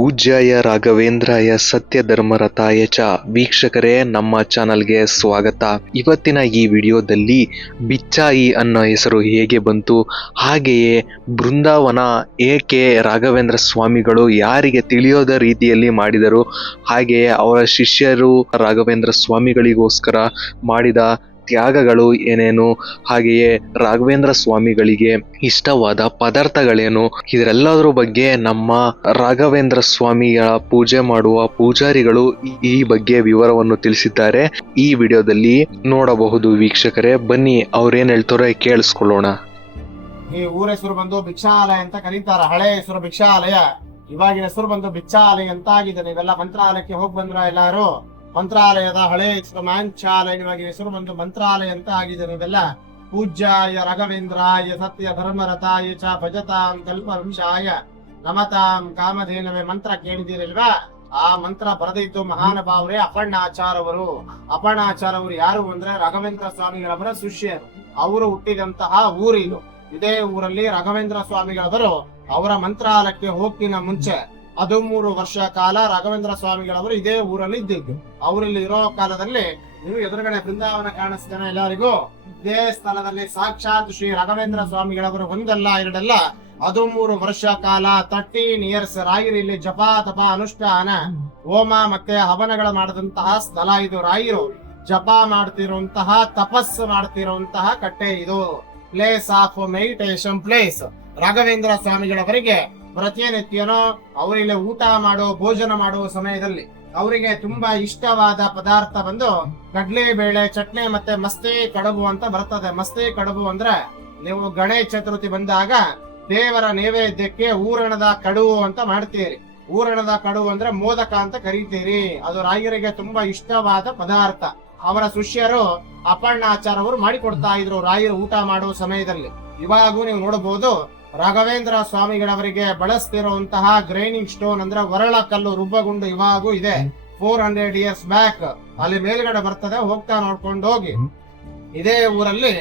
ಪೂಜ್ಯಾಯ ರಾಘವೇಂದ್ರಾಯ ಸತ್ಯಧರ್ಮರತಾಯ ಚ. ವೀಕ್ಷಕರೇ, ನಮ್ಮ ಚಾನಲ್ಗೆ ಸ್ವಾಗತ. ಇವತ್ತಿನ ಈ ವಿಡಿಯೋದಲ್ಲಿ ಬಿಚ್ಚಾಯಿ ಅನ್ನೋ ಹೆಸರು ಹೇಗೆ ಬಂತು, ಹಾಗೆಯೇ ಬೃಂದಾವನ ಏಕೆ ರಾಘವೇಂದ್ರ ಸ್ವಾಮಿಗಳು ಯಾರಿಗೆ ತಿಳಿಯೋದ ರೀತಿಯಲ್ಲಿ ಮಾಡಿದರು, ಹಾಗೆಯೇ ಅವರ ಶಿಷ್ಯರು ರಾಘವೇಂದ್ರ ಸ್ವಾಮಿಗಳಿಗೋಸ್ಕರ ಮಾಡಿದ ತ್ಯಾಗಗಳು ಏನೇನು? ಹಾಗೆಯೇ ರಾಘವೇಂದ್ರ ಸ್ವಾಮಿಗಳಿಗೆ ಇಷ್ಟವಾದ ಪದಾರ್ಥಗಳೇನು? ಇದರೆಲ್ಲದರ ಬಗ್ಗೆ ನಮ್ಮ ರಾಘವೇಂದ್ರ ಸ್ವಾಮಿಯ ಪೂಜೆ ಮಾಡುವ ಪೂಜಾರಿಗಳು ಈ- ಬಗ್ಗೆ ವಿವರವನ್ನು ತಿಳಿಸಿದ್ದಾರೆ. ಈ ವಿಡಿಯೋದಲ್ಲಿ ನೋಡಬಹುದು ವೀಕ್ಷಕರೇ. ಬನ್ನಿ, ಅವ್ರೇನ್ ಹೇಳ್ತಾರೋ ಕೇಳಿಸ್ಕೊಳ್ಳೋಣ. ಈ ಊರ ಹೆಸರು ಬಂದು ಭಿಕ್ಷಾಲಯ ಅಂತ ಕರೀತಾರ. ಹಳೆ ಹೆಸರು ಭಿಕ್ಷಾಲಯ. ಇವಾಗಿನ ಹೆಸರು ಬಂದು ಭಿಕ್ಷಾಲಯ ಅಂತ ಆಗಿದೆ ನೀವೆಲ್ಲ ಮಂತ್ರಾಲಯಕ್ಕೆ ಹೋಗಿ ಬಂದ್ರ ಎಲ್ಲಾರು? ಮಂತ್ರಾಲಯದ ಹಳೆ ಹೆಸರು ಮಾಂಚಾಲಯ ಹೆಸರು ಬಂದು ಮಂತ್ರಾಲಯ ಅಂತ ಆಗಿದೆ ಅನ್ನೋದೆಲ್ಲ ಪೂಜ್ಯಾಯ ರಘವೇಂದ್ರಾಯ ಸತ್ಯ ಧರ್ಮರಥಾಯ ಚ ಭಜತಾಂ ಕಲ್ಪವಂಶಾಯ ನಮತಾಂ ಕಾಮಧೇನವೇ ಮಂತ್ರ ಕೇಳಿದಿರಲ್ವಾ ಆ ಮಂತ್ರ ಬರೆದಿದ್ದು ಮಹಾನುಭಾವರೇ ಅಪರ್ಣಾಚಾರವರು. ಅಪರ್ಣಾಚಾರವರು ಯಾರು ಅಂದ್ರೆ ರಘವೇಂದ್ರ ಸ್ವಾಮಿಗಳವರ ಶಿಷ್ಯರು. ಅವರು ಹುಟ್ಟಿದಂತಹ ಊರಿದು. ಇದೇ ಊರಲ್ಲಿ ರಘವೇಂದ್ರ ಸ್ವಾಮಿಗಳವರು ಅವರ ಮಂತ್ರಾಲಯಕ್ಕೆ ಹೋಗಿನ ಮುಂಚೆ ಹದಿಮೂರು ವರ್ಷ ಕಾಲ ರಾಘವೇಂದ್ರ ಸ್ವಾಮಿಗಳವರು ಇದೇ ಊರಲ್ಲಿ ಇದ್ದಿದ್ದು. ಅವರಲ್ಲಿ ಇರೋ ಕಾಲದಲ್ಲಿ ನೀವು ಎದುರುಗಡೆ ಬೃಂದಾವನ ಕಾಣಿಸ್ತೇನೆ ಎಲ್ಲರಿಗೂ. ಇದೇ ಸ್ಥಳದಲ್ಲಿ ಸಾಕ್ಷಾತ್ ಶ್ರೀ ರಾಘವೇಂದ್ರ ಸ್ವಾಮಿಗಳವರು ಒಂದಲ್ಲ ಎರಡಲ್ಲ, ಹದಿಮೂರು ವರ್ಷ ಕಾಲ ತರ್ಟೀನ್ ಇಯರ್ಸ್ ರಾಯರು ಇಲ್ಲಿ ಜಪ ತಪ ಅನುಷ್ಠಾನ, ಹೋಮ ಮತ್ತೆ ಹವನಗಳ ಮಾಡಿದಂತಹ ಸ್ಥಳ ಇದು ರಾಯರು. ಜಪ ಮಾಡ್ತಿರುವಂತಹ, ತಪಸ್ಸು ಮಾಡ್ತಿರುವಂತಹ ಕಟ್ಟೆ ಇದು. Place of meditation place Raghavendra ಸ್ವಾಮಿಗಳವರಿಗೆ ಪ್ರತಿನಿತ್ಯನೋ ಅವರಿಗೆ ಊಟ ಮಾಡೋ, ಭೋಜನ ಮಾಡುವ ಸಮಯದಲ್ಲಿ ಅವರಿಗೆ ತುಂಬಾ ಇಷ್ಟವಾದ ಪದಾರ್ಥ ಬಂದು ಕಡ್ಲೆ ಬೇಳೆ, ಚಟ್ನಿ ಮತ್ತೆ ಮಸ್ತಿ ಕಡುಬು ಅಂತ ಬರ್ತದೆ. ಮಸ್ತಿ ಕಡುಬು ಅಂದ್ರೆ ನೀವು ಗಣೇಶ ಚತುರ್ಥಿ ಬಂದಾಗ ದೇವರ ನೈವೇದ್ಯಕ್ಕೆ ಊರಣದ ಕಡುವು ಅಂತ ಮಾಡ್ತೀರಿ. ಊರಣದ ಕಡುವು ಅಂದ್ರೆ ಮೋದಕ ಅಂತ ಕರಿತೀರಿ. ಅದು ರಾಯರಿಗೆ ತುಂಬಾ ಇಷ್ಟವಾದ ಪದಾರ್ಥ. ಅವರ ಶಿಷ್ಯರು ಅಪರ್ಣಾಚಾರವರು ಮಾಡಿಕೊಡ್ತಾ ಇದ್ರು ರಾಯರು ಊಟ ಮಾಡುವ ಸಮಯದಲ್ಲಿ. ಇವಾಗೂ ನೀವು ನೋಡಬಹುದು ರಾಘವೇಂದ್ರ ಸ್ವಾಮಿಗಳವರಿಗೆ ಬಳಸ್ತಿರುವಂತಹ ಗ್ರೈನಿಂಗ್ ಸ್ಟೋನ್ ಅಂದ್ರೆ ವರಳ ಕಲ್ಲು ರುಬ್ಬಗುಂಡು ಇವಾಗೂ ಇದೆ. ಫೋರ್ ಹಂಡ್ರೆಡ್ ಇಯರ್ಸ್ ಬ್ಯಾಕ್ ಅಲ್ಲಿ ಮೇಲ್ಗಡೆ ಬರ್ತದೆ, ಹೋಗ್ತಾ ನೋಡ್ಕೊಂಡು ಹೋಗಿ. ಇದೇ ಊರಲ್ಲಿ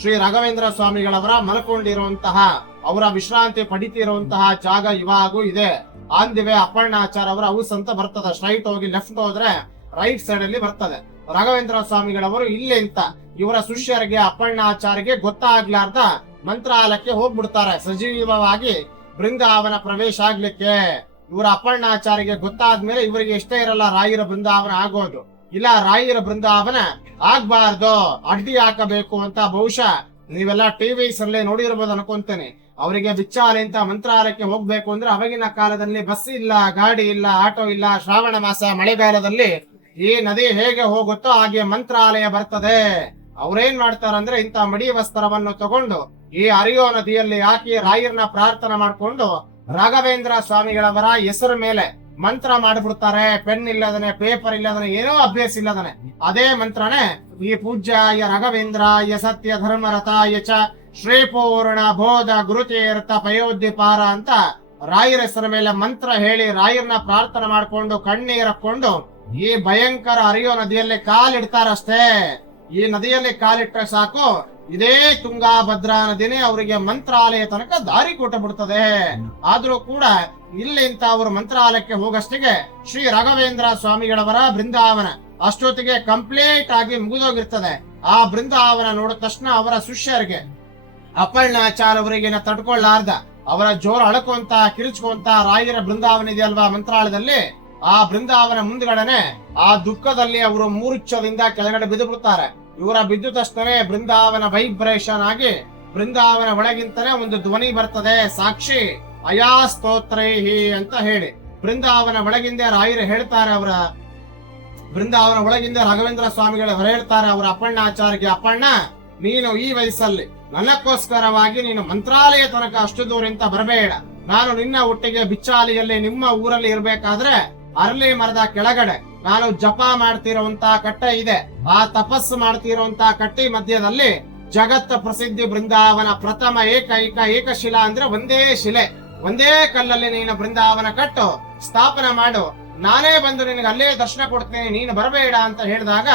ಶ್ರೀ ರಾಘವೇಂದ್ರ ಸ್ವಾಮಿಗಳವರ ಮಲ್ಕೊಂಡಿರುವಂತಹ, ಅವರ ವಿಶ್ರಾಂತಿ ಪಡಿತಿರುವಂತಹ ಜಾಗ ಇವಾಗೂ ಇದೆ. ಆಂದಿವೆ ಅಪರ್ಣಾಚಾರ ಅವರ ಹೌಸ್ ಅಂತ ಬರ್ತದೆ. ಸ್ಟ್ರೈಟ್ ಹೋಗಿ ಲೆಫ್ಟ್ ಹೋದ್ರೆ ರೈಟ್ ಸೈಡ್ ಅಲ್ಲಿ ಬರ್ತದೆ. ರಾಘವೇಂದ್ರ ಸ್ವಾಮಿಗಳವರು ಇಲ್ಲಿ ಅಂತ. ಇವರ ಶಿಷ್ಯರಿಗೆ ಅಪರ್ಣಾಚಾರ್ಯಗೆ ಗೊತ್ತಾಗ್ಲಾರ್ದ ಮಂತ್ರಾಲಯಕ್ಕೆ ಹೋಗ್ಬಿಡ್ತಾರೆ. ಸಜೀವವಾಗಿ ಬೃಂದಾವನ ಪ್ರವೇಶ ಆಗ್ಲಿಕ್ಕೆ. ಇವರ ಅಪ್ಪಣ್ಣಾಚಾರ್ಯಗೆ ಗೊತ್ತಾದ ಮೇಲೆ ಇವರಿಗೆ ಇಷ್ಟೇ ಇರಲ್ಲ ರಾಯರ ಬೃಂದಾವನ ಆಗೋದು. ಇಲ್ಲ, ರಾಯರ ಬೃಂದಾವನ ಆಗ್ಬಾರ್ದು. ಅಡ್ಡಿ ಹಾಕಬೇಕು ಅಂತ ಬಹುಶಃ ನೀವೆಲ್ಲ ಟಿವಿಸ್ ಅಲ್ಲೇ ನೋಡಿರ್ಬೋದು ಅನ್ಕೊಂತೇನೆ. ಅವರಿಗೆ ಬಿಚ್ಚಾಲೆ ಅಂತ ಮಂತ್ರಾಲಯಕ್ಕೆ ಹೋಗ್ಬೇಕು ಅಂದ್ರೆ ಅವಾಗಿನ ಕಾಲದಲ್ಲಿ ಬಸ್ ಇಲ್ಲ, ಗಾಡಿ ಇಲ್ಲ, ಆಟೋ ಇಲ್ಲ, ಶ್ರಾವಣ ಮಾಸ ಮಳೆಗಾಲದಲ್ಲಿ ಈ ನದಿ ಹೇಗೆ ಹೋಗುತ್ತೋ ಹಾಗೆ ಮಂತ್ರಾಲಯ ಬರ್ತದೆ. ಅವ್ರೇನ್ ಮಾಡ್ತಾರಂದ್ರೆ ಇಂತ ಮಡಿ ವಸ್ತ್ರವನ್ನು ತಗೊಂಡು ಈ ಅರಿಯೋ ನದಿಯಲ್ಲಿ ಹಾಕಿ ರಾಯರ್ನ ಪ್ರಾರ್ಥನೆ ಮಾಡ್ಕೊಂಡು ರಾಘವೇಂದ್ರ ಸ್ವಾಮಿಗಳವರ ಹೆಸರು ಮೇಲೆ ಮಂತ್ರ ಮಾಡ್ಬಿಡ್ತಾರೆ. ಪೆನ್ ಇಲ್ಲದನೆ, ಪೇಪರ್ ಇಲ್ಲದನೆ, ಏನೋ ಅಭ್ಯಾಸ ಇಲ್ಲದನೆ. ಅದೇ ಮಂತ್ರನೇ ಈ ಪೂಜ್ಯಾಯ ಯ ಸತ್ಯ ಧರ್ಮರಥ ಯಚ ಶ್ರೀಪೂರ್ಣ ಬೋಧ ಗುರುತೀರ್ಥ ಪಯೋದ್ಯಪಾರ ಅಂತ ರಾಯರ ಹೆಸರ ಮೇಲೆ ಮಂತ್ರ ಹೇಳಿ ರಾಯರ್ನ ಪ್ರಾರ್ಥನೆ ಮಾಡ್ಕೊಂಡು ಕಣ್ಣೀರಕ್ಕೊಂಡು ಈ ಭಯಂಕರ ಹರಿಯೋ ನದಿಯಲ್ಲಿ ಕಾಲಿಡ್ತಾರಷ್ಟೇ. ಈ ನದಿಯಲ್ಲಿ ಕಾಲಿಟ್ಟರೆ ಸಾಕು. ಇದೇ ತುಂಗಾಭದ್ರಾ ನದಿನೇ ಅವರಿಗೆ ಮಂತ್ರಾಲಯ ತನಕ ದಾರಿ ಕೊಟ್ಟು ಬಿಡ್ತದೆ ಆದ್ರೂ ಕೂಡ ಇಲ್ಲಿಂತ ಅವರು ಮಂತ್ರಾಲಯಕ್ಕೆ ಹೋಗಷ್ಟಿಗೆ ಶ್ರೀ ರಾಘವೇಂದ್ರ ಸ್ವಾಮಿಗಳವರ ಬೃಂದಾವನ ಅಷ್ಟೊತ್ತಿಗೆ ಕಂಪ್ಲೀಟ್ ಆಗಿ ಮುಗಿದೋಗಿರ್ತದೆ. ಆ ಬೃಂದಾವನ ನೋಡಿದ ತಕ್ಷಣ ಅವರ ಶಿಷ್ಯರಿಗೆ ಅಪರ್ಣಾಚಾರ್ ಅವರಿಗೆ ತಡ್ಕೊಳ್ಳಾರ್ದ. ಅವರ ಜೋರ ಅಳಕೊಂತ, ಕಿರುಚ್ಕೊಂತ ರಾಯರ ಬೃಂದಾವನ ಇದೆಯಲ್ವಾ ಮಂತ್ರಾಲಯದಲ್ಲಿ? ಆ ಬೃಂದಾವನ ಮುಂದ್ಗಡೆನೆ ಆ ದುಃಖದಲ್ಲಿ ಅವರು ಮೂರುಚ್ಛದಿಂದ ಕೆಳಗಡೆ ಬಿದ್ದು ಬಿಡ್ತಾರೆ ಇವರ ಬಿದ್ದು ತಕ್ಷಣ ಬೃಂದಾವನ ವೈಬ್ರೇಷನ್ ಆಗಿ ಬೃಂದಾವನ ಒಳಗಿಂತನೇ ಒಂದು ಧ್ವನಿ ಬರ್ತದೆ. ಸಾಕ್ಷಿ, ಅಯಾ ಸ್ತೋತ್ರೈಹಿ ಅಂತ ಹೇಳಿ. ಬೃಂದಾವನ ಒಳಗಿಂದ ರಾಯರು ಹೇಳ್ತಾರೆ ಅವರ, ಬೃಂದಾವನ ಒಳಗಿಂದ ರಾಘವೇಂದ್ರ ಸ್ವಾಮಿಗಳು ಹೊರ ಹೇಳ್ತಾರೆ ಅವರ ಅಪ್ಪಣ್ಣ ಆಚಾರ್ಯ, ಅಪ್ಪಣ್ಣ, ನೀನು ಈ ವಯಸ್ಸಲ್ಲಿ ನನಗೋಸ್ಕರವಾಗಿ ನೀನು ಮಂತ್ರಾಲಯ ತನಕ ಅಷ್ಟು ದೂರಿಂದ ಬರಬೇಡ. ನಾನು ನಿನ್ನ ಒಟ್ಟಿಗೆ ಬಿಚ್ಚಾಲಿಯಲ್ಲಿ ನಿಮ್ಮ ಊರಲ್ಲಿ ಇರ್ಬೇಕಾದ್ರೆ ಅರಳಿ ಮರದ ಕೆಳಗಡೆ ನಾನು ಜಪ ಮಾಡ್ತಿರುವಂತ ಕಟ್ಟೆ ಇದೆ. ಆ ತಪಸ್ಸು ಮಾಡ್ತಿರುವಂತ ಕಟ್ಟಿ ಮಧ್ಯದಲ್ಲಿ ಜಗತ್ತ ಪ್ರಸಿದ್ಧಿ ಬೃಂದಾವನ ಪ್ರಥಮ ಏಕೈಕ ಏಕಶಿಲಾ ಅಂದ್ರೆ ಒಂದೇ ಶಿಲೆ. ಒಂದೇ ಕಲ್ಲಲ್ಲಿ ನೀನು ಬೃಂದಾವನ ಕಟ್ಟು, ಸ್ಥಾಪನೆ ಮಾಡು. ನಾನೇ ಬಂದು ನಿನಗೆ ಅಲ್ಲೇ ದರ್ಶನ ಕೊಡ್ತೇನೆ, ನೀನು ಬರಬೇಡ ಅಂತ ಹೇಳಿದಾಗ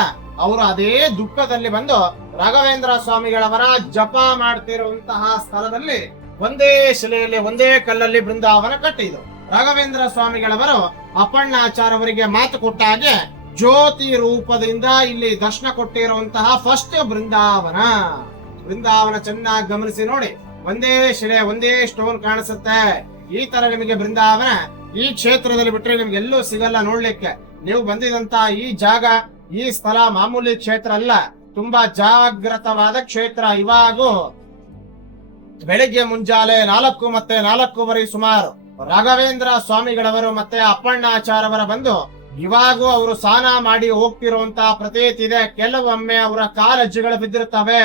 ಅವರು ಅದೇ ದುಃಖದಲ್ಲಿ ಬಂದು ರಾಘವೇಂದ್ರ ಸ್ವಾಮಿಗಳವರ ಜಪ ಮಾಡ್ತಿರುವಂತಹ ಸ್ಥಳದಲ್ಲಿ ಒಂದೇ ಶಿಲೆಯಲ್ಲಿ, ಒಂದೇ ಕಲ್ಲಲ್ಲಿ ಬೃಂದಾವನ ಕಟ್ಟಿದ್ರು. ರಾಘವೇಂದ್ರ ಸ್ವಾಮಿಗಳವರು ಅಪ್ಪಣ್ಣಾಚಾರ್ ಅವರಿಗೆ ಮಾತು ಕೊಟ್ಟ ಹಾಗೆ ಜ್ಯೋತಿ ರೂಪದಿಂದ ಇಲ್ಲಿ ದರ್ಶನ ಕೊಟ್ಟಿರುವಂತಹ ಫಸ್ಟ್ ಬೃಂದಾವನ. ಬೃಂದಾವನ ಚೆನ್ನಾಗಿ ಗಮನಿಸಿ ನೋಡಿ. ಒಂದೇ ಶಿಲೆ, ಒಂದೇ ಸ್ಟೋನ್ ಕಾಣಿಸುತ್ತೆ. ಈ ತರ ನಿಮಗೆ ಬೃಂದಾವನ ಈ ಕ್ಷೇತ್ರದಲ್ಲಿ ಬಿಟ್ರೆ ನಿಮ್ಗೆ ಎಲ್ಲೂ ಸಿಗಲ್ಲ ನೋಡ್ಲಿಕ್ಕೆ. ನೀವು ಬಂದಿದಂತ ಈ ಜಾಗ, ಈ ಸ್ಥಳ ಮಾಮೂಲಿ ಕ್ಷೇತ್ರ ಅಲ್ಲ. ತುಂಬಾ ಜಾಗೃತವಾದ ಕ್ಷೇತ್ರ ಇವಾಗೂ. ಬೆಳಿಗ್ಗೆ ಮುಂಜಾಲೆ ನಾಲ್ಕು ಮತ್ತೆ ನಾಲ್ಕೂವರೆ ಸುಮಾರು. ರಾಘವೇಂದ್ರ ಸ್ವಾಮಿಗಳವರು ಮತ್ತೆ ಅಪ್ಪಣ್ಣಾಚಾರವರ ಬಂದು ಇವಾಗೂ ಅವರು ಸ್ನಾನ ಮಾಡಿ ಹೋಗ್ತಿರುವಂತ ಪ್ರತೀತಿ ಇದೆ. ಕೆಲವೊಮ್ಮೆ ಅವರ ಕಾಲಜ್ಜಿಗಳು ಬಿದ್ದಿರ್ತವೆ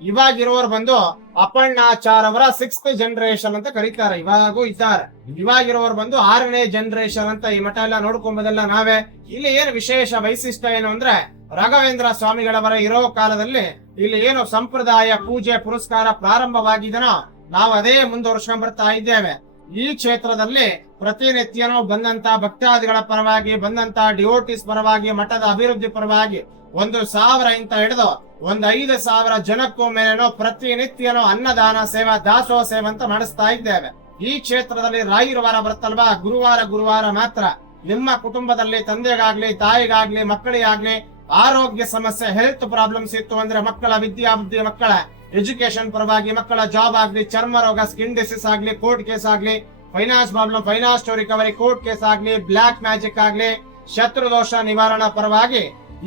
ಇವಾಗಿರೋರು ಬಂದು ಅಪ್ಪಣ್ಣಾಚಾರವರ ಸಿಕ್ಸ್ತ್ ಜನರೇಷನ್ ಅಂತ ಕರೀತಾರೆ. ಇವಾಗೂ ಇದ್ದಾರೆ. ಇವಾಗಿರೋರು ಬಂದು ಆರನೇ ಜನರೇಷನ್ ಅಂತ ಈ ಮಠ ಎಲ್ಲ ನೋಡ್ಕೊಂಬೋದೆಲ್ಲ ನಾವೇ. ಇಲ್ಲಿ ಏನು ವಿಶೇಷ ವೈಶಿಷ್ಟ್ಯ ಏನು ಅಂದ್ರೆ ರಾಘವೇಂದ್ರ ಸ್ವಾಮಿಗಳವರ ಇರೋ ಕಾಲದಲ್ಲಿ ಇಲ್ಲಿ ಏನು ಸಂಪ್ರದಾಯ ಪೂಜೆ ಪುರಸ್ಕಾರ ಪ್ರಾರಂಭವಾಗಿದನೋ ನಾವು ಅದೇ ಮುಂದುವರ್ಸ್ಕೊಂಡ್ ಬರ್ತಾ ಇದ್ದೇವೆ. ಈ ಕ್ಷೇತ್ರದಲ್ಲಿ ಪ್ರತಿನಿತ್ಯನೂ ಬಂದಂತ ಭಕ್ತಾದಿಗಳ ಪರವಾಗಿ, ಬಂದಂತ ಡಿವೋಟಿಸ್ ಪರವಾಗಿ, ಮಠದ ಅಭಿವೃದ್ಧಿ ಪರವಾಗಿ ಒಂದು ಸಾವಿರ ಇಂತ ಹಿಡಿದು ಒಂದ್ ಐದು ಸಾವಿರ ಜನಕ್ಕೂ ಮೇಲೇನೋ ಪ್ರತಿನಿತ್ಯನೂ ಅನ್ನದಾನ ಸೇವಾ, ದಾಸೋಹ ಸೇವೆ ಅಂತ ಮಾಡಿಸ್ತಾ ಇದ್ದೇವೆ. ಈ ಕ್ಷೇತ್ರದಲ್ಲಿ ರಾಯಿರ ವಾರ ಬರುತ್ತಲ್ವಾ? ಗುರುವಾರ ಗುರುವಾರ ಮಾತ್ರ ನಿಮ್ಮ ಕುಟುಂಬದಲ್ಲಿ ತಂದೆಗಾಗ್ಲಿ, ತಾಯಿಗಾಗ್ಲಿ, ಮಕ್ಕಳಿಗಾಗ್ಲಿ ಆರೋಗ್ಯ ಸಮಸ್ಯೆ ಹೆಲ್ತ್ ಪ್ರಾಬ್ಲಮ್ಸ್ ಇತ್ತು ಅಂದ್ರೆ ಮಕ್ಕಳ ವಿದ್ಯಾಬುದ್ಧಿ ಮಕ್ಕಳ ಎಜುಕೇಶನ್ ಪರವಾಗಿ ಮಕ್ಕಳ ಜಾಬ್ ಆಗ್ಲಿ, ಚರ್ಮ ರೋಗ ಸ್ಕಿನ್ ಡಿಸೀಸ್ ಆಗ್ಲಿ ಕೋರ್ಟ್ ಕೇಸ್ ಆಗ್ಲಿ finance problem finance to recovery court case ಆಗ್ಲಿ ಬ್ಲಾಕ್ ಮ್ಯಾಜಿಕ್ ಆಗ್ಲಿ, ಶತ್ರು ದೋಷ ನಿವಾರಣಾ ಪರವಾಗಿ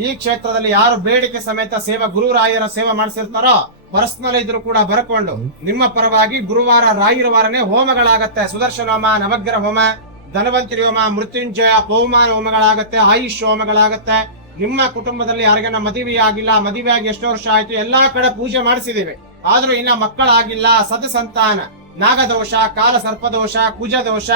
ಈ ಕ್ಷೇತ್ರದಲ್ಲಿ ಯಾರು ಬೇಡಿಕೆ ಸಮೇತ ಸೇವಾ ಗುರುರಾಯರ ಸೇವೆ ಮಾಡಿಸಿರ್ತಾರೋ ಪರ್ಸನಲ್ ಇದ್ರು ಕೂಡ ಬರ್ಕೊಂಡು ನಿಮ್ಮ ಪರವಾಗಿ ಗುರುವಾರ, ರಾಯರ ವಾರನೇ ಹೋಮಗಳಾಗತ್ತೆ. ಸುದರ್ಶನ ಹೋಮ ನವಗ್ರಹ ಹೋಮ, ಧನವಂತರಿ ಹೋಮ, ಮೃತ್ಯುಂಜಯ ಪೌಮಾನ ಹೋಮಗಳಾಗತ್ತೆ, ಆಯುಷ್ ಹೋಮಗಳಾಗತ್ತೆ. ನಿಮ್ಮ ಕುಟುಂಬದಲ್ಲಿ ಯಾರಿಗಾನ ಮದುವೆ ಆಗಿಲ್ಲ, ಮದುವೆ ಆಗಿ ಎಷ್ಟು ವರ್ಷ ಆಯ್ತು, ಎಲ್ಲಾ ಕಡೆ ಪೂಜೆ ಮಾಡಿಸಿದೀವಿ ಆದ್ರೂ ಇನ್ನ ಮಕ್ಕಳಾಗಿಲ್ಲ ಸದ ಸಂತಾನ ನಾಗದೋಷ ಕಾಲ ಸರ್ಪದೋಷ ಕುಜ ದೋಷ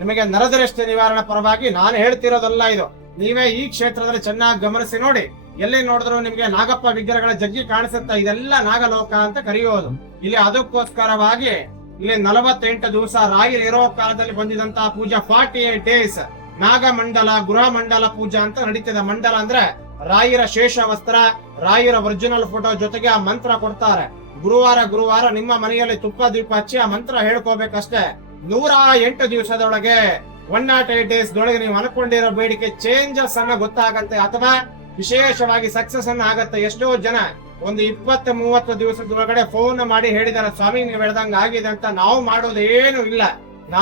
ನಿಮಗೆ ನರದೃಷ್ಟ ನಿವಾರಣೆ ಪರವಾಗಿ ನಾನು ಹೇಳ್ತಿರೋದಲ್ಲ ಇದು. ನೀವೇ ಈ ಕ್ಷೇತ್ರದಲ್ಲಿ ಚೆನ್ನಾಗಿ ಗಮನಿಸಿ ನೋಡಿ, ಎಲ್ಲಿ ನೋಡಿದ್ರು ನಿಮಗೆ ನಾಗಪ್ಪ ವಿಗ್ರಹಗಳ ಜಗ್ಗಿ ಕಾಣಿಸುತ್ತಾ, ಇದೆಲ್ಲ ನಾಗಲೋಕ ಅಂತ ಕರೆಯೋದು. ಇಲ್ಲಿ ಅದಕ್ಕೋಸ್ಕರವಾಗಿ ಇಲ್ಲಿ ನಲವತ್ತೆಂಟು ದಿವಸ ರಾಯರ್ ಇರೋ ಕಾಲದಲ್ಲಿ ಬಂದಿದಂತಹ puja forty eight days Nagamandala ಗೃಹ ಮಂಡಲ ಪೂಜಾ ಅಂತ ನಡೀತಿದೆ. ಮಂಡಲ ಅಂದ್ರೆ ರಾಯರ ಶೇಷ ವಸ್ತ್ರ, ರಾಯರ ಒರಿಜಿನಲ್ ಫೋಟೋ ಜೊತೆಗೆ ಆ ಮಂತ್ರ ಕೊಡ್ತಾರೆ. ಗುರುವಾರ ಗುರುವಾರ ನಿಮ್ಮ ಮನೆಯಲ್ಲಿ ತುಪ್ಪ ದೀಪ ಹಚ್ಚಿ ಆ ಮಂತ್ರ ಹೇಳ್ಕೋಬೇಕಷ್ಟೇ. ನೂರ ಎಂಟು ದಿವಸದೊಳಗೆ ಒನ್ ನಾಟ್ ಏಟ್ ಡೇಸ್ ದೊಳಗೆ ನೀವು ಅನ್ಕೊಂಡಿರೋ ಬೇಡಿಕೆ ಚೇಂಜಸ್ ಅನ್ನ ಗೊತ್ತಾಗತ್ತೆ ಅಥವಾ ವಿಶೇಷವಾಗಿ ಸಕ್ಸಸ್ ಅನ್ನ ಆಗತ್ತೆ. ಎಷ್ಟೋ ಜನ ಒಂದು ಇಪ್ಪತ್ತು, ಮೂವತ್ತು ದಿವಸದೊಳಗಡೆ ಫೋನ್ ಮಾಡಿ ಹೇಳಿದಾರೆ, ಸ್ವಾಮಿ, ನೀವು ಹೇಳ್ದಂಗ ಆಗಿದೆ ಅಂತ ನಾವು ಮಾಡೋದು ಇಲ್ಲ. ನಾ,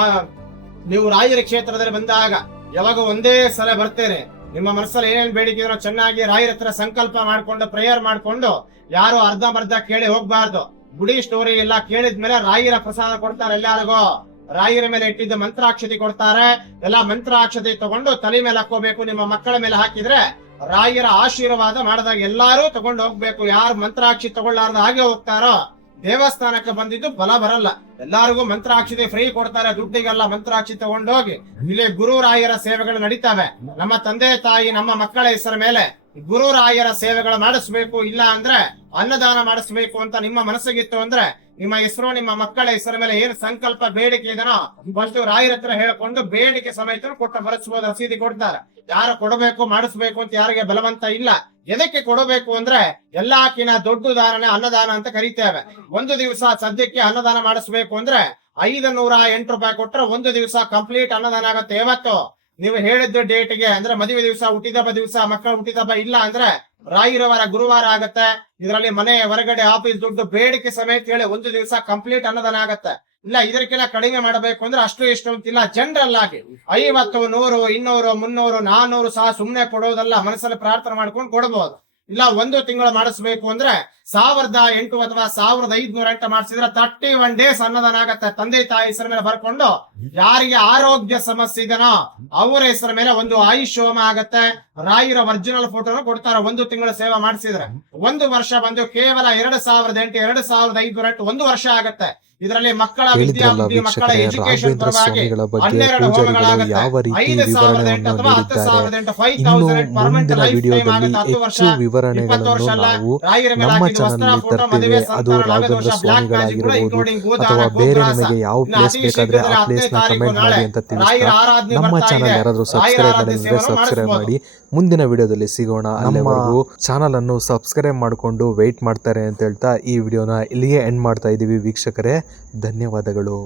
ನೀವು ರಾಯರ ಕ್ಷೇತ್ರದಲ್ಲಿ ಬಂದಾಗ ಯಾವಾಗ ಒಂದೇ ಸಲ ಬರ್ತೇನೆ, ನಿಮ್ಮ ಮನಸ್ಸಲ್ಲಿ ಏನೇನ್ ಬೇಡಿಕೆಯೋ ಚೆನ್ನಾಗಿ ರಾಯರ ಹತ್ರ ಸಂಕಲ್ಪ ಮಾಡ್ಕೊಂಡು ಪ್ರೇಯರ್ ಮಾಡ್ಕೊಂಡು, ಯಾರು ಅರ್ಧ ಬರ್ಧ ಕೇಳಿ ಹೋಗ್ಬಾರ್ದು. ಗುಡಿ ಸ್ಟೋರಿ ಎಲ್ಲ ಕೇಳಿದ್ಮೇಲೆ ರಾಯರ ಪ್ರಸಾದ ಕೊಡ್ತಾರೆ ಎಲ್ಲಾರಿಗೂ. ರಾಯರ ಮೇಲೆ ಇಟ್ಟಿದ್ದ ಮಂತ್ರಾಕ್ಷತೆ ಕೊಡ್ತಾರೆ. ಎಲ್ಲ ಮಂತ್ರಾಕ್ಷತೆ ತಗೊಂಡು ತಲೆ ಮೇಲೆ ಹಾಕೋಬೇಕು ನಿಮ್ಮ ಮಕ್ಕಳ ಮೇಲೆ ಹಾಕಿದ್ರೆ ರಾಯರ ಆಶೀರ್ವಾದ ಮಾಡಿದಾಗ ಎಲ್ಲಾರು ತಗೊಂಡು ಹೋಗ್ಬೇಕು. ಯಾರು ಮಂತ್ರಾಕ್ಷಿ ತಗೊಳ್ಳಾರ್ದ ಹಾಗೆ ಹೋಗ್ತಾರೋ. ದೇವಸ್ಥಾನಕ್ಕೆ ಬಂದಿದ್ದು ಫಲ ಬರಲ್ಲ. ಎಲ್ಲಾರಿಗೂ ಮಂತ್ರಾಕ್ಷತೆ ಫ್ರೀ ಕೊಡ್ತಾರೆ, ದುಡ್ಡಿಗೆಲ್ಲ ಮಂತ್ರಾಕ್ಷಿ ತಗೊಂಡೋಗಿ. ಇಲ್ಲಿ ಗುರುರಾಯರ ಸೇವೆಗಳು ನಡೀತಾವೆ. ನಮ್ಮ ತಂದೆ ತಾಯಿ, ನಮ್ಮ ಮಕ್ಕಳ ಹೆಸರ ಮೇಲೆ ಗುರು ಸೇವೆಗಳ ಮಾಡಿಸ್ಬೇಕು, ಇಲ್ಲ ಅಂದ್ರೆ ಅನ್ನದಾನ ಮಾಡಿಸ್ಬೇಕು ಅಂತ ನಿಮ್ಮ ಮನಸ್ಸಿಗಿತ್ತು ಅಂದ್ರೆ ನಿಮ್ಮ ಹೆಸರು, ನಿಮ್ಮ ಮಕ್ಕಳ ಹೆಸರ ಮೇಲೆ ಏನು ಸಂಕಲ್ಪ, ಬೇಡಿಕೆ ಇದನೋ ಫಸ್ಟ್ ರಾಯರ ಹತ್ರ ಹೇಳ್ಕೊಂಡು ಬೇಡಿಕೆ ಸಮೇತ ಕೊಟ್ಟ ಬರೆಸಬಹುದು ರಸೀದಿ ಕೊಡ್ತಾರೆ. ಯಾರು ಕೊಡಬೇಕು, ಮಾಡಿಸ್ಬೇಕು ಅಂತ ಯಾರಿಗೆ ಬಲವಂತ ಇಲ್ಲ. ಎದಕ್ಕೆ ಕೊಡಬೇಕು ಅಂದ್ರೆ ಎಲ್ಲಾಕಿನ ದೊಡ್ಡ ದಾನನೇ ಅನ್ನದಾನ ಅಂತ ಕರಿತೇವೆ. ಒಂದು ದಿವಸ ಸದ್ಯಕ್ಕೆ ಅನ್ನದಾನ ಮಾಡಿಸ್ಬೇಕು ಅಂದ್ರೆ ಐದು ನೂರ ಎಂಟು ರೂಪಾಯಿ ಕೊಟ್ರೆ ಒಂದು ದಿವಸ ಕಂಪ್ಲೀಟ್ ಅನ್ನದಾನ ಆಗತ್ತೆ. ಯಾವತ್ತು? ನೀವು ಹೇಳಿದ್ದು ಡೇಟ್ಗೆ ಅಂದ್ರೆ ಮದುವೆ ದಿವಸ ಹುಟ್ಟಿದಬ್ಬ ದಿವಸ, ಮಕ್ಕಳ ಹುಟ್ಟಿದಬ್ಬ ಇಲ್ಲ ಅಂದ್ರೆ ರಾಯಿರವರ ಗುರುವಾರ ಆಗತ್ತೆ. ಇದರಲ್ಲಿ ಮನೆ ಹೊರಗಡೆ ಆಫೀಸ್ ದುಡ್ಡು ಬೇಡಿಕೆ ಸಮೇತ ಹೇಳಿ ಒಂದು ದಿವಸ ಕಂಪ್ಲೀಟ್ ಅನ್ನದಾನ ಆಗತ್ತೆ. ಇಲ್ಲ, ಇದಕ್ಕೆಲ್ಲ ಕಡಿಮೆ ಮಾಡಬೇಕು ಅಂದ್ರೆ ಅಷ್ಟು ಇಷ್ಟು ಅಂತಿಲ್ಲ. ಜನರಲ್ ಆಗಿ ಐವತ್ತು, ನೂರು, ಇನ್ನೂರು, ಮುನ್ನೂರು, ನಾನೂರು ಸಹ ಸುಮ್ಮನೆ ಕೊಡೋದಲ್ಲ, ಮನಸ್ಸಲ್ಲಿ ಪ್ರಾರ್ಥನೆ ಮಾಡ್ಕೊಂಡು ಕೊಡಬಹುದು ಇಲ್ಲ, ಒಂದು ತಿಂಗಳು ಮಾಡಿಸ್ಬೇಕು ಅಂದ್ರೆ ಸಾವಿರದ ಎಂಟು ಅಥವಾ ಸಾವಿರದ ಐದ್ನೂರ ಎಂಟು ಮಾಡಿಸಿದ್ರೆ ತರ್ಟಿ ಒನ್ ಡೇಸ್ ಅನ್ನದಾನ ಆಗತ್ತೆ ತಂದೆ ತಾಯಿ ಹೆಸರ ಮೇಲೆ ಬರ್ಕೊಂಡು ಯಾರಿಗೆ ಆರೋಗ್ಯ ಸಮಸ್ಯೆ ಇದನೋ ಅವರ ಹೆಸರ ಮೇಲೆ ಒಂದು ಆಯುಷ್ ಹೋಮ ಆಗತ್ತೆ. ರಾಯರ ಒರಿಜಿನಲ್ ಫೋಟೋನ ಕೊಡ್ತಾರೆ. ಒಂದು ತಿಂಗಳ ಸೇವೆ ಮಾಡಿಸಿದ್ರೆ ಒಂದು ವರ್ಷ ಬಂದು ಕೇವಲ ಎರಡು ಸಾವಿರದ ಎಂಟು ಎರಡು ಸಾವಿರದ ಐದ್ನೂರ ಎಂಟು ಒಂದು ವರ್ಷ ಆಗತ್ತೆ. ಇದರಲ್ಲಿ ಮಕ್ಕಳ ವಿದ್ಯಾಭ್ಯಾಸ ಮಕ್ಕಳ ಎಜುಕೇಶನ್ ಪರವಾಗಿ ಹನ್ನೆರಡು ರೀತಿ ಐದು ಸಾವಿರದ ಎಂಟು ಅಥವಾ ಹತ್ತು ಸಾವಿರದ ಎಂಟು five thousand permanent life time ಆಗುತ್ತೆ. ಹತ್ತು ವರ್ಷ ಇಪ್ಪತ್ತು ವರ್ಷ ಅಲ್ಲ ರಾಯರ ಮೇಲೆ ಚಾನಲ್ ತರ್ತೇವೆ ಅದು ರಾಘವೇಂದ್ರ ಸ್ವಾಮಿಗಳಾಗಿರಬಹುದು ಅಥವಾ ಬೇರೆ ನಿಮಗೆ ಯಾವ ಪ್ಲೇಸ್ ಬೇಕಾದ್ರೆ ಆ ಶೀಘ್ರದಲ್ಲಿ ಪ್ಲೇಸ್ನ ಕಮೆಂಟ್ ಮಾಡಿ ಅಂತ ತಿಳಿಸ್ತಾ ನಮ್ಮ ಚಾನಲ್. ಯಾರಾದ್ರೂ ಸಬ್ಸ್ಕ್ರೈಬ್ ಮಾಡಿದ್ರೆ ಸಬ್ಸ್ಕ್ರೈಬ್ ಮಾಡಿ. ಮುಂದಿನ ವಿಡಿಯೋದಲ್ಲಿ ಸಿಗೋಣ ನಮ್ಮ ಚಾನಲ್ ಅನ್ನು ಸಬ್ಸ್ಕ್ರೈಬ್ ಮಾಡಿಕೊಂಡು ವೆಯ್ಟ್ ಮಾಡ್ತಾರೆ ಅಂತ ಹೇಳ್ತಾ ಈ ವಿಡಿಯೋನ ಇಲ್ಲಿಗೆ ಎಂಡ್ ಮಾಡ್ತಾ ಇದೀವಿ ವೀಕ್ಷಕರೇ. ಧನ್ಯವಾದಗಳು.